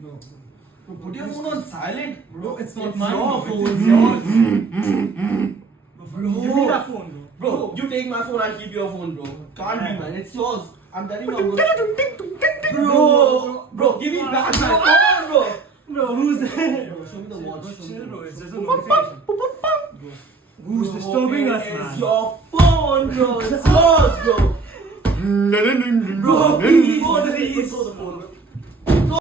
No. Bro, put your phone on silent. Bro, it's not It's mine. your bro. phone. It's yours. Bro. Give me that phone, bro. Bro, you take my phone, I'll keep your phone, bro. Can't be mine. It's yours. I'm telling you. I'm bro, give me back my phone, bro. Bro, who's there? Bro, show me the watch. Bro, Show me chill, the bro. watch. It's just a notification. Who's disturbing us, man? It's your phone, bro. It's yours, bro. Bro, please. Go to the